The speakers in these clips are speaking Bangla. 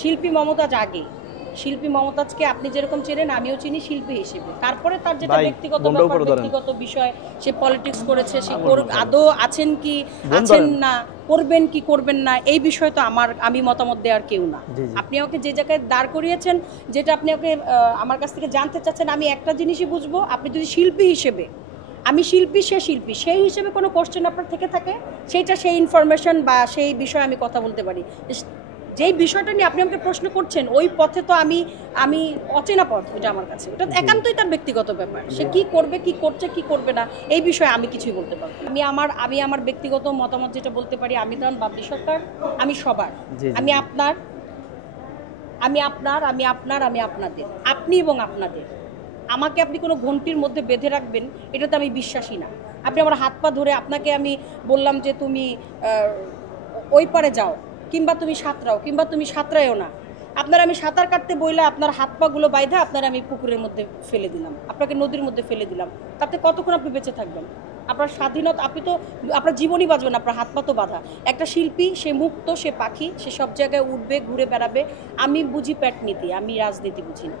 শিল্পী মমতাজ আগে, শিল্পী মমতাজকে আপনি যেরকম চেনেন আমিও চিনি শিল্পী হিসেবে। তারপরে তার যেটা ব্যক্তিগত ব্যাপার, ব্যক্তিগত বিষয়, সে পলিটিক্স করেছে, সে আদৌ আছেন কি আছেন না, করবেন কি করবেন না, এই বিষয় তো আমি মতামত দেওয়ার কেউ না। আপনি ওকে যে জায়গায় দাঁড় করিয়েছেন, যেটা আপনি ওকে আমার কাছ থেকে জানতে চাচ্ছেন, আমি একটা জিনিসই বুঝবো, আপনি যদি শিল্পী হিসেবে, আমি শিল্পী সে শিল্পী, সেই হিসেবে কোনো কোশ্চেন আপনার থেকে থাকে, সেইটা সেই ইনফরমেশন বা সেই বিষয়ে আমি কথা বলতে পারি। যেই বিষয়টা নিয়ে আপনি আমাকে প্রশ্ন করছেন, ওই পথে তো আমি অচেনা পথ, ওটা আমার কাছে, ওটা একান্তই তার ব্যক্তিগত ব্যাপার। সে কি করবে, কি করছে, কি করবে না, এই বিষয়ে আমি কিছুই বলতে পারবো। আমি আমার ব্যক্তিগত মতামত যেটা বলতে পারি, আমি তখন বাবলি সরকার, আমি সবার, আমি আপনার, আমি আপনাদের, আপনি এবং আপনাদের। আমাকে আপনি কোনো ঘন্টির মধ্যে বেঁধে রাখবেন, এটাতে আমি বিশ্বাসী না। আপনি আমার হাত পা ধরে আপনাকে আমি বললাম যে তুমি ওই পারে যাও, কিংবা তুমি সাঁতরাও, কিংবা তুমি সাঁতরায়ও না, আপনার আমি সাঁতার কাটতে বইলে আপনার হাত পাগুলো বাইধা আপনার আমি পুকুরের মধ্যে ফেলে দিলাম, আপনাকে নদীর মধ্যে ফেলে দিলাম, তাতে কতক্ষণ আপনি বেঁচে থাকবেন? আপনার স্বাধীনতা, আপনি তো আপনার জীবনই বাঁচবেন, আপনার হাত পা তো বাঁধা। একটা শিল্পী, সে মুক্ত, সে পাখি, সে সব জায়গায় উঠবে, ঘুরে বেড়াবে। আমি বুঝি প্যাট নীতি, আমি রাজনীতি বুঝি না।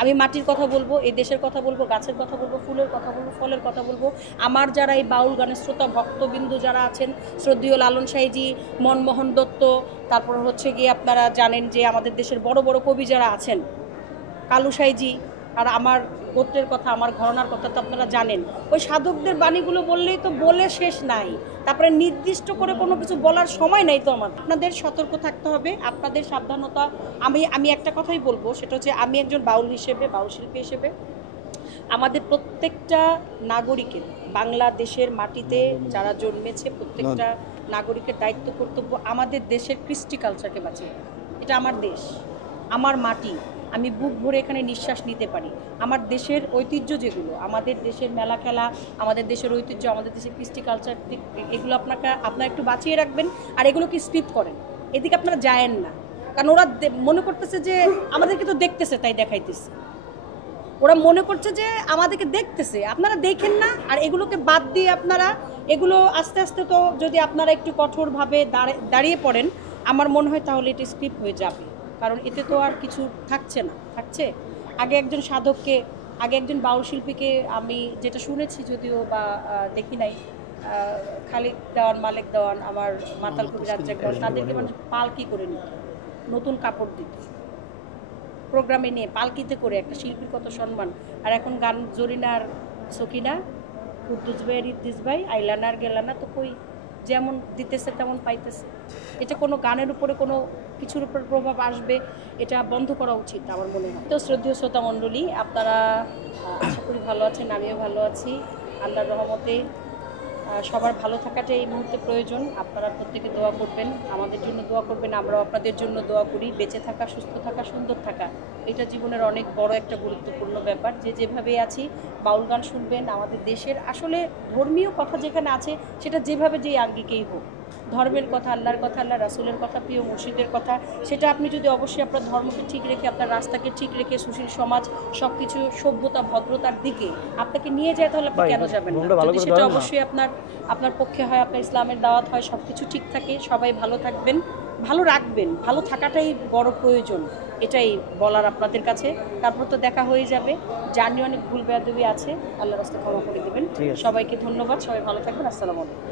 আমি মাটির কথা বলবো, এই দেশের কথা বলবো, গাছের কথা বলবো, ফুলের কথা বলবো, ফলের কথা বলবো। আমার যারা এই বাউল গানের শ্রোতা ভক্তবিন্দু যারা আছেন, শ্রদ্ধেয় লালন সাঁইজি, মনমোহন দত্ত, তারপর হচ্ছে গিয়ে আপনারা জানেন যে আমাদের দেশের বড় বড় কবি যারা আছেন, কালু সাঁইজি, আর আমার গোত্রের কথা, আমার ঘরানার কথা তো আপনারা জানেন। ওই সাধকদের বাণীগুলো বললেই তো বলে শেষ নাই, তারপরে নির্দিষ্ট করে কোনো কিছু বলার সময় নাই তো আমার। আপনাদের সতর্ক থাকতে হবে, আপনাদের সাবধানতা। আমি একটা কথাই বলবো, সেটা হচ্ছে আমি একজন বাউল হিসেবে, বাউল শিল্পী হিসেবে, আমাদের প্রত্যেকটা নাগরিকের, বাংলাদেশের মাটিতে যারা জন্মেছে প্রত্যেকটা নাগরিকের দায়িত্ব কর্তব্য আমাদের দেশের কৃষ্টি কালচারকে বাঁচিয়ে রাখা। এটা আমার দেশ, আমার মাটি, আমি বুক ভরে এখানে নিঃশ্বাস নিতে পারি। আমার দেশের ঐতিহ্য যেগুলো, আমাদের দেশের মেলা খেলা, আমাদের দেশের ঐতিহ্য, আমাদের দেশের কৃষ্টি কালচার, এগুলো আপনারা একটু বাঁচিয়ে রাখবেন। আর এগুলোকে স্ক্রিপ্ট করেন, এদিকে আপনারা যায়েন না, কারণ ওরা মনে করতেছে যে আমাদেরকে তো দেখতেছে তাই দেখাইতেছে। ওরা মনে করছে যে আমাদেরকে দেখতেছে, আপনারা দেখেন না। আর এগুলোকে বাদ দিয়ে আপনারা এগুলো আস্তে আস্তে, তো যদি আপনারা একটু কঠোরভাবে দাঁড়িয়ে পড়েন, আমার মনে হয় তাহলে এটি স্ক্রিপ্ট হয়ে যাবে। কারণ এতে তো আর কিছু থাকছে না, থাকছে আগে একজন সাধককে, আগে একজন বাউল শিল্পীকে, আমি যেটা শুনেছি যদিও বা দেখি নাই, খালিক দেওয়ান, মালিক দেওয়ান, আমার মাতাল কবি রাজ্জাক, তাদেরকে মানে পালকি করে নিত, নতুন কাপড় দিত, প্রোগ্রামে নিয়ে পালকিতে করে, একটা শিল্পীর কত সম্মান। আর এখন গান জরিনার সকিনা, কুদ্দুস ভাই, রিদ্দিস ভাই, আইলানা আর গেলানা, তো কই, যেমন দিতেছে তেমন পাইতেছে। এটা কোনো গানের উপরে কোনো কিছুর উপর প্রভাব আসবে, এটা বন্ধ করা উচিত আমার মনে হয়। তো শ্রদ্ধেয় শ্রোতা মণ্ডলী, আপনারা আশা করি ভালো আছেন, আমিও ভালো আছি আল্লাহর রহমতে। সবার ভালো থাকাটাই এই মুহূর্তে প্রয়োজন। আপনারা প্রত্যেকে দোয়া করবেন, আমাদের জন্য দোয়া করবেন, আমরাও আপনাদের জন্য দোয়া করি। বেঁচে থাকা, সুস্থ থাকা, সুন্দর থাকা, এটা জীবনের অনেক বড় একটা গুরুত্বপূর্ণ ব্যাপার। যে যেভাবেই আছি, বাউল গান শুনবেন। আমাদের দেশের আসলে ধর্মীয় কথা যেখানে আছে, সেটা যেভাবে যেই আঙ্গিকেই হোক, ধর্মের কথা, আল্লাহর কথা, আল্লাহ রাসূলের কথা, প্রিয় মুর্শিদের কথা, সেটা আপনি যদি অবশ্যই আপনার ধর্মকে ঠিক রেখে, আপনার রাস্তাকে ঠিক রেখে, সুশীল সমাজ, সব কিছু সভ্যতা ভদ্রতার দিকে আপনাকে নিয়ে যায়, তাহলে আপনি কেন যাবেন না? যদি সেটা অবশ্যই আপনার পক্ষে হয়, আপনার ইসলামের দাওয়াত হয়, সব কিছু ঠিক থাকে, সবাই ভালো থাকবেন, ভালো রাখবেন, ভালো থাকাটাই বড় প্রয়োজন, এটাই বলার আপনাদের কাছে। তারপর তো দেখা হয়ে যাবে। জানি অনেক ভুল বেয়াদবি আছে, আল্লাহর রাস্তায় ক্ষমা করে দেবেন। সবাইকে ধন্যবাদ, সবাই ভালো থাকবেন। আসসালামু আলাইকুম।